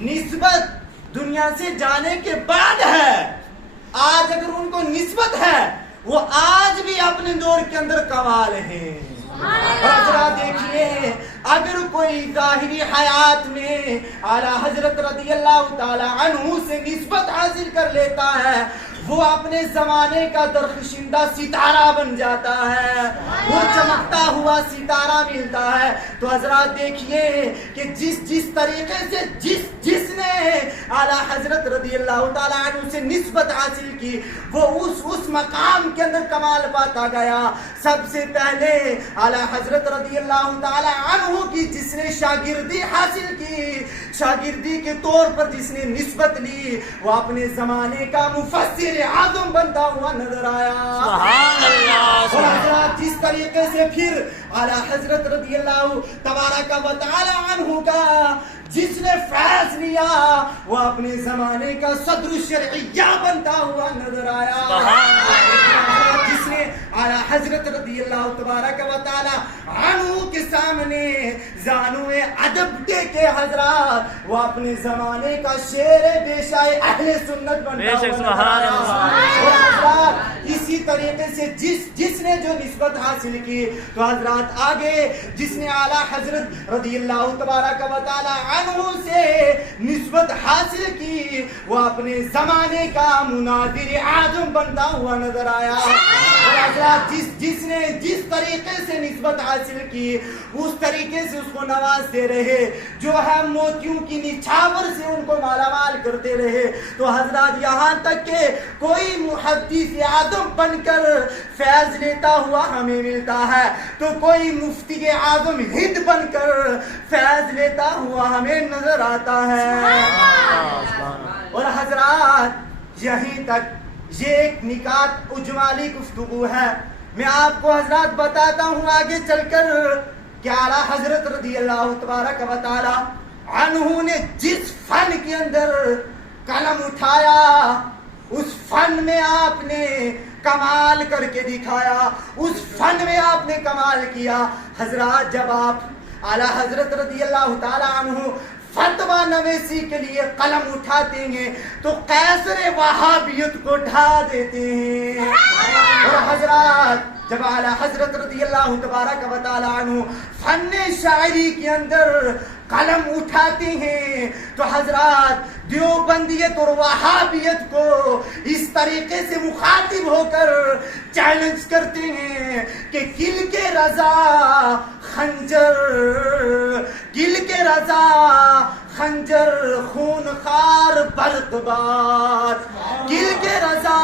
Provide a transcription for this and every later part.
نسبت دنیا سے جانے کے بعد ہے. آج اگر ان کو نسبت ہے وہ آج بھی اپنے دور کے اندر کمال ہیں. اور ذرا دیکھیے اگر کوئی ظاہری حیات میں اعلیٰ حضرت رضی اللہ تعالی عنہ سے نسبت حاصل کر لیتا ہے وہ اپنے زمانے کا درخشندہ ستارہ بن جاتا ہے, وہ چمکتا ہوا ستارہ ملتا ہے. تو حضرات دیکھیے کہ جس طریقے سے جس نے اعلیٰ حضرت رضی اللہ تعالیٰ عنہ سے نسبت حاصل کی وہ اس مقام کے اندر کمال پاتا گیا. سب سے پہلے اعلیٰ حضرت رضی اللہ تعالیٰ عنہ کی جس نے شاگردی حاصل کی, شاگردی کے طور پر جس نے نسبت لی وہ اپنے زمانے کا مفسر اعظم بنتا ہوا نظر آیا. سبحان اللہ. اور حضرات جس طریقے سے پھر اعلیٰ حضرت رضی اللہ تبارک و تعالی عنہ کا جس نے فیض لیا وہ اپنے زمانے کا صدر الشرعیہ بنتا ہوا نظر آیا. جس نے اعلیٰ حضرت رضی اللہ تبارک و تعالی عنہ کے سامنے زانو ادب ٹیکے حضرات وہ اپنے زمانے کا شیر بیشائے اہل سنت بنتا ہوا نظر آیا. اور حضرات اسی طریقے سے جس نے جو نسبت حاصل کی تو حضرات آگے جس نے اعلیٰ حضرت رضی اللہ تبارک و تعالی عنہ سے نسبت حاصل کی وہ اپنے زمانے کا مناظر اعظم بنتا ہوا نظر آیا. اور حضرات جس نے جس طریقے سے نسبت حاصل کی اس طریقے سے اس کو نوازتے رہے, جو ہے موتیوں کی نچھاور سے ان کو مالا مال کرتے رہے. تو حضرات یہاں تک کہ کوئی محدث اعظم بن کر فیض لیتا ہوا ہمیں ملتا ہے تو کوئی مفتی اعظم ہند بن کر فیض لیتا ہوا ہمیں نظر آتا ہے. اور حضرات یہیں تک یہ ایک نکات اجمالی گفتگو ہے. میں آپ کو حضرات بتاتا ہوں آگے چل کر کہ اعلیٰ حضرت رضی اللہ تبارک و تعالی عنہ نے جس فن کے اندر قلم اٹھایا اس فن میں آپ نے کمال کر کے دکھایا, اس فن میں آپ نے کمال کیا. حضرات جب آپ اعلیٰ حضرت رضی اللہ تعالی عنہ فتویٰ نویسی کے لیے قلم اٹھاتے ہیں تو قیصر وہابیت کو ڈھا دیتے ہیں. اور حضرات جب اعلیٰ حضرت رضی اللہ تبارک و تعالی عنہ فن شاعری کے اندر قلم اٹھاتے ہیں تو حضرات دیوبندیت اور وہابیت کو اس طریقے سے مخاطب ہو کر چیلنج کرتے ہیں کہ گل کے رضا خنجر, گل کے رضا خنجر خون خار برق بار, گل کے رضا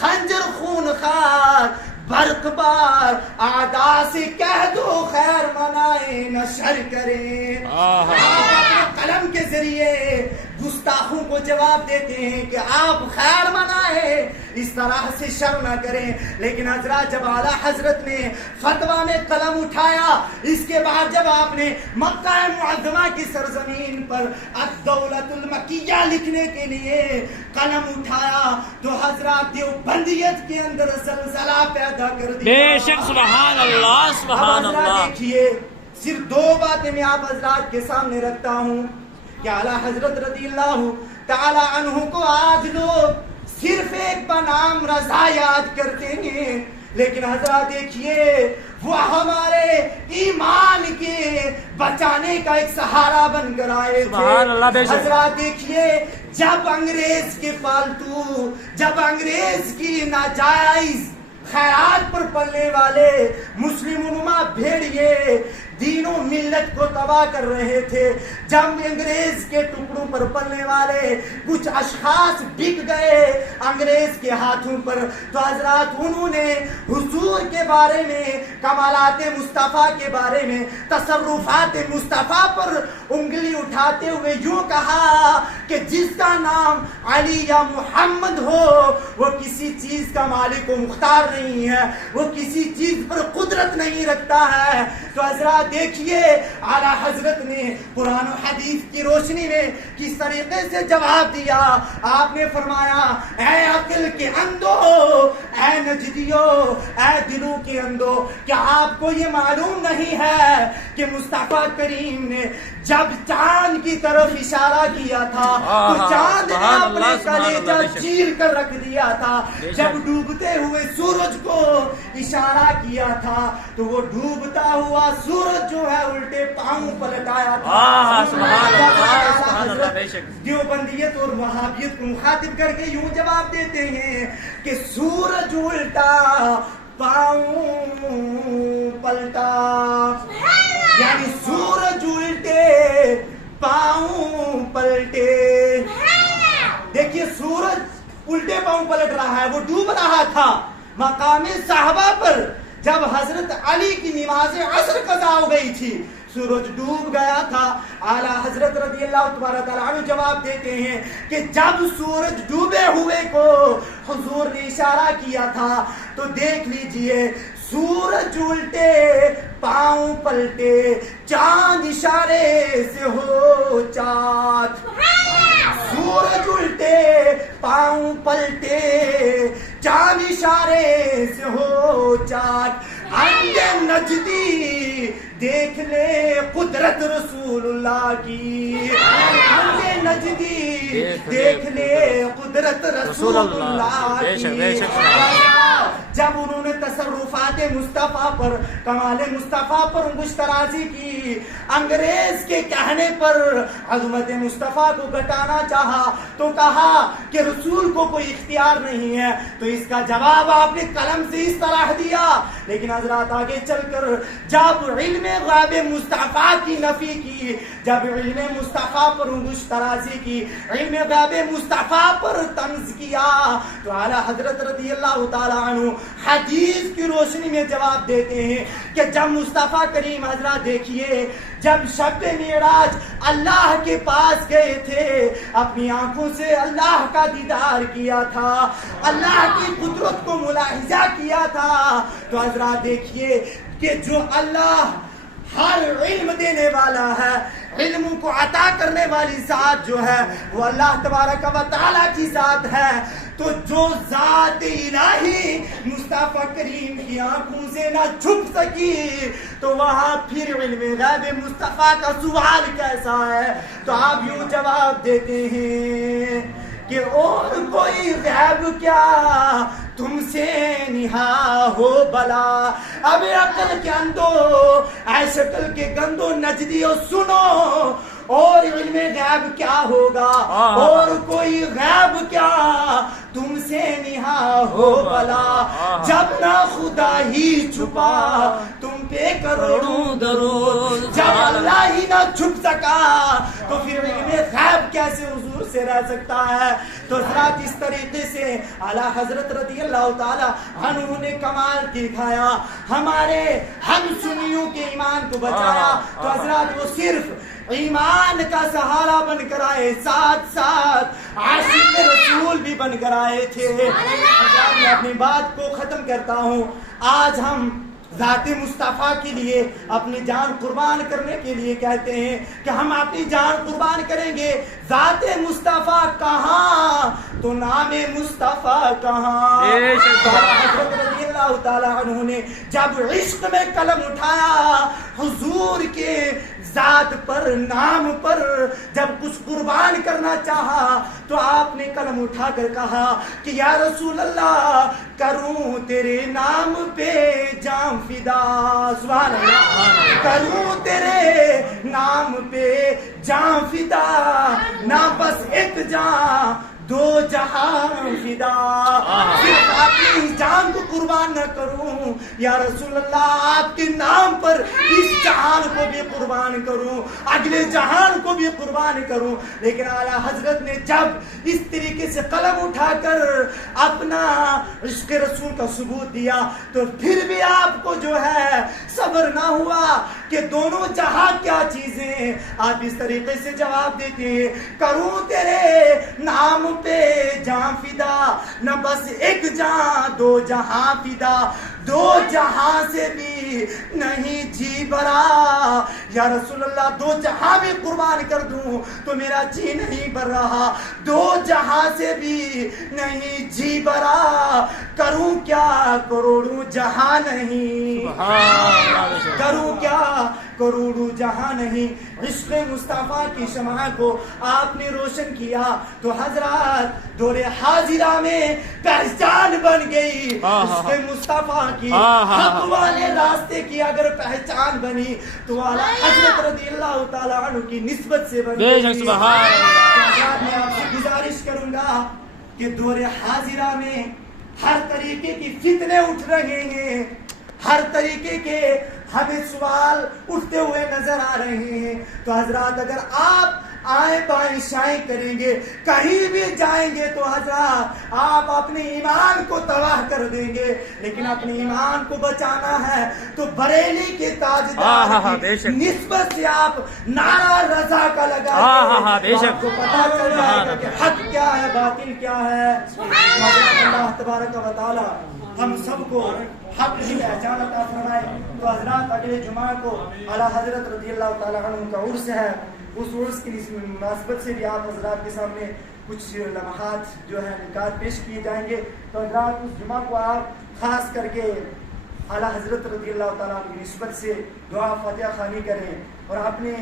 خنجر خون خار برق بار, اعداء سے کہہ دو خیر منائیں نہ شر کریں. آپ اپنے قلم کے ذریعے گستاخوں کو جواب دیتے ہیں کہ آپ خیر منائیں, اس طرح سے شر نہ کریں. لیکن حضرات جب اعلیٰ حضرت نے فتویٰ میں قلم اٹھایا اس کے بعد جب آپ نے مکہ معظمہ کی سرزمین پر الدولت المکیہ لکھنے کے لیے قلم اٹھایا تو حضرات دیوبندیت کے اندر زلزلہ پیدا کر دیا. بے شک سبحان اللہ سبحان اللہ. دیکھیے صرف دو باتیں میں آپ حضرات کے سامنے رکھتا ہوں کہ اعلیٰ حضرت رضی اللہ تعالی عنہ کو آج لوگ صرف ایک بنام رضا یاد کرتے ہیں, لیکن حضرات دیکھیے وہ ہمارے ایمان کے بچانے کا ایک سہارا بن کر آئے تھے. حضرات دیکھیے جب انگریز کے پالتو, جب انگریز کی ناجائز خیرات پر پلنے والے مسلم نما بھیڑیے دین و ملت کو تباہ کر رہے تھے, جب انگریز کے ٹکڑوں پر پلنے والے کچھ اشخاص بک گئے انگریز کے ہاتھوں پر تو حضرات انہوں نے حضور کے بارے میں, کمالات مصطفیٰ کے بارے میں, تصرفات مصطفیٰ پر انگلی اٹھاتے ہوئے یوں کہا کہ جس کا نام علی یا محمد ہو وہ کسی چیز کا مالک و مختار نہیں ہے, وہ کسی چیز پر قدرت نہیں رکھتا ہے. تو حضرات دیکھیے اعلیٰ حضرت نے قرآن و حدیث کی روشنی میں کس طریقے سے جواب دیا. آپ نے فرمایا اے عقل کے اندھو، اے نجدیو، اے دلوں کے اندھو، کیا آپ کو یہ معلوم نہیں ہے کہ مصطفیٰ کریم نے جب چاند کی طرف اشارہ کیا تھا تو چاند نے اپنے کلیجہ چیر کر رکھ دیا تھا. جب ڈوبتے ہوئے سورج کو اشارہ کیا تھا تو وہ ڈوبتا ہوا سورج جو ہے الٹے پاؤں پلٹایا تھا. دیوبندیت اور وہابیت کو مخاطب کر کے یوں جواب دیتے ہیں کہ سورج الٹا پاؤں پلٹا، یعنی سورج الٹے پاؤں پلٹے. دیکھیے سورج الٹے پاؤں پلٹ رہا ہے، وہ ڈوب رہا تھا. مقام صحابہ پر جب حضرت علی کی نماز عصر قضا ہو گئی تھی، سورج ڈوب گیا تھا. اعلیٰ حضرت رضی اللہ تبارک تعالیٰ عنہ جواب دیتے ہیں کہ جب سورج ڈوبے ہوئے کو حضور نے اشارہ کیا تھا تو دیکھ لیجئے سورج الٹے پاؤں پلٹے، چاند اشارے سے ہو چاک. سورج الٹے پاؤں پلٹے، چاند اشارے سے ہو چاک. اندھے نجدی دیکھ لے قدرت رسول اللہ کی، اندھے نجدی دیکھ لے قدرت رسول اللہ کی. جب انہوں نے تصرفات مصطفیٰ پر، کمال مصطفیٰ پر انگشت درازی کی، انگریز کے کہنے پر عظمت مصطفیٰ کو گھٹانا چاہا تو کہا کہ رسول کو کوئی اختیار نہیں ہے. تو اس کا جواب آپ نے قلم سے اس طرح دیا. لیکن حضرات آگے چل کر جب علم غیب مصطفیٰ کی نفی کی، جب علم مصطفیٰ پر انگشت درازی کی، علم غیب مصطفیٰ پر طنز کیا، تو اعلیٰ حضرت رضی اللہ تعالیٰ عنہ حدیث کی روشنی میں جواب دیتے ہیں کہ جب مصطفیٰ کریم حضرات دیکھیے جب شب معراج اللہ کے پاس گئے تھے، اپنی آنکھوں سے اللہ کا دیدار کیا تھا، اللہ کی قدرت کو ملاحظہ کیا تھا، تو حضرات دیکھیے کہ جو اللہ ہر علم دینے والا ہے، علم کو عطا کرنے والی ذات جو ہے وہ اللہ تبارک و تعالیٰ کی ذات ہے. تو جو ذات الہی مصطفیٰ کریم کی آنکھوں سے نہ چھپ سکی تو وہاں پھر علم غیب مصطفیٰ کا سوال کیسا ہے. تو آپ یوں جواب دیتے ہیں کہ اور کوئی غیب کیا تم سے نہا ہو بلا. اب عقل کے اندو، اے شکل کے گندو نجدیو سنو، اور علم غیب کیا ہوگا، اور کوئی غیب کیا تم سے نہا ہو بلا. جب نہ خدا ہی چھپا تم پہ کروڑوں درود، جب اللہ ہی نہ چھپ سکا تو پھر علم غیب کیسے حضور سے رہ سکتا ہے. تو حضرات اس طریقے سے اعلیٰ حضرت رضی اللہ تعالی عنہ نے کمال دکھایا، ہمارے ہم سنیوں کے ایمان کو بچایا. تو حضرات وہ صرف ایمان کا سہارا بن کر آئے، ساتھ ساتھ عاشق رسول بھی بن کر آئے تھے. میں اپنی بات کو ختم کرتا ہوں. آج ہم ذات مصطفیٰ کے لیے اپنی جان قربان کرنے کے لیے کہتے ہیں کہ ہم اپنی جان قربان کریں گے. ذات مصطفیٰ کہاں تو نام مصطفیٰ کہاں. حضرت رضی اللہ تعالیٰ عنہ نے جب عشق میں قلم اٹھایا، حضور کے ذات پر، نام پر جب کچھ قربان کرنا چاہا تو آپ نے قلم اٹھا کر کہا کہ یا رسول اللہ کروں تیرے نام پہ جان فدا. سبحان اللہ. کروں تیرے نام پہ جان فدا، نہ بس ایک جان دو جہان فدا. صرف اپنی جان کو قربان نہ کروں یا رسول اللہ، آپ کے نام پر اس جہان کو بھی قربان کروں، اگلے جہان کو بھی قربان کروں. لیکن اعلیٰ حضرت نے جب اس طریقے سے قلم اٹھا کر اپنا عشق رسول کا ثبوت دیا تو پھر بھی آپ کو جو ہے صبر نہ ہوا کہ دونوں جہاں کیا چیزیں. آپ اس طریقے سے جواب دیتے ہیں کروں تیرے نام پہ جان فدا، نہ بس ایک جان دو جہاں فدا. دو جہاں سے بھی نہیں جی بھرا. یا رسول اللہ دو جہاں بھی قربان کر دوں تو میرا جی نہیں بھر رہا, دو جہاں سے بھی نہیں جی بھرا. کروں کیا کروڑوں جہاں نہیں, کروں کیا کروڑوں جہاں نہیں. عشق مصطفیٰ کی شمع کو آپ نے روشن کیا تو حضرات دور حاضرہ میں پہچان بن گئی. عشق مصطفیٰ کی حق والے راستے کی اگر پہچان بنی تو اعلیٰ حضرت رضی اللہ تعالیٰ عنہ کی نسبت سے بن گئی. سبحان اللہ. میں آپ سے گزارش کروں گا کہ دور حاضرہ میں ہر طریقے کی فتنے اٹھ رہے ہیں, ہر طریقے کے ہمیں سوال اٹھتے ہوئے نظر آ رہے ہیں. تو حضرات اگر آپ آئیں بائیں شائیں کریں گے, کہیں بھی جائیں گے تو حضرات آپ اپنے ایمان کو تباہ کر دیں گے. لیکن اپنے ایمان کو بچانا ہے تو بریلی کے تاجدار کی نسبت سے آپ نعرہ رضا کا لگا کے آپ کو پتا چل جائے گا کہ حق کیا ہے باطل کیا ہے. اللہ تبارک و تعالی ہم سب کو حق کی پہچان عطا فرمائے. تو حضرات اگلے جمعہ کو اعلیٰ حضرت رضی اللہ تعالیٰ عنہ کا عرس ہے, اس عرس کی مناسبت سے بھی آپ حضرات کے سامنے کچھ لمحات جو ہے نکات پیش کیے جائیں گے. تو حضرات اس جمعہ کو آپ خاص کر کے اعلیٰ حضرت رضی اللہ تعالیٰ عنہ کی نسبت سے دعا فاتحہ خوانی کریں اور اپنے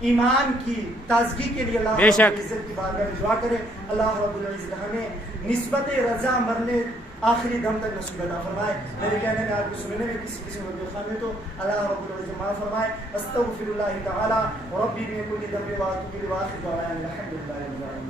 ایمان کی تازگی کے لیے اللہ رب العزت کی بارگاہ میں دعا کریں. اللہ رب العزت ہمیں نسبت رضا مرنے آخری دم تک نصیب عطا فرمائے. میرے کہنے میں آپ کو سننے میں کسی قسم کا خیال ہے تو اللہ رب العزت معاف فرمائے. استغفر اللہ تعالی ربی من کل ذنب واتوب الیہ واخر دعوانا الحمد للہ رب العالمین.